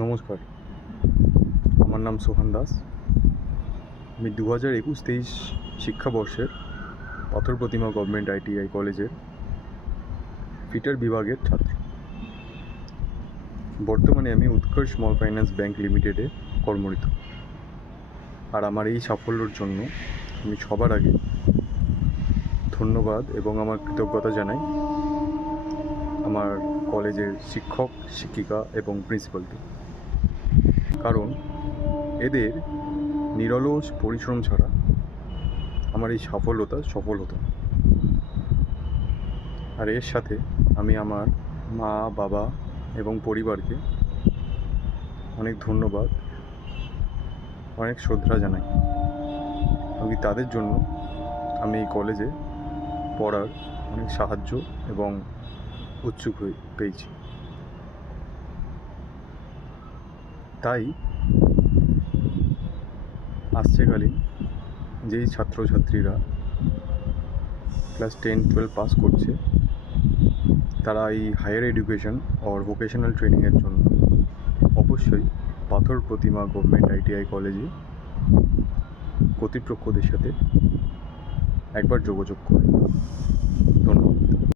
নমস্কার, আমার নাম সোহান দাস। আমি 2021-23 শিক্ষাবর্ষের পাথর প্রতিমা গভর্নমেন্ট ITI কলেজের ফিটার বিভাগের ছাত্র। বর্তমানে আমি উৎকর্ষ স্মল ফাইন্যান্স ব্যাংক লিমিটেডে কর্মরত। আর আমার এই সাফল্যের জন্য আমি সবার আগে ধন্যবাদ এবং আমার কৃতজ্ঞতা জানাই আমার কলেজের শিক্ষক, শিক্ষিকা এবং প্রিন্সিপালকে। কারণ এদের নিরলস পরিশ্রম ছাড়া আমার এই সফলতা সফল হতো না। আর এর সাথে আমি আমার মা, বাবা এবং পরিবারকে অনেক ধন্যবাদ, অনেক শ্রদ্ধা জানাই। আমি তাদের জন্য আমি এই কলেজে পড়ার অনেক সাহায্য এবং উৎসুক পেয়েছি। তাই আসছেকালীন যেই ছাত্রছাত্রীরা ক্লাস 10-12 পাস করছে, তারা এই হায়ার এডুকেশন অর ভোকেশনাল ট্রেনিংয়ের জন্য অবশ্যই পাথর প্রতিমা গভর্নমেন্ট ITI কলেজে কর্তৃপক্ষদের সাথে একবার যোগাযোগ করে।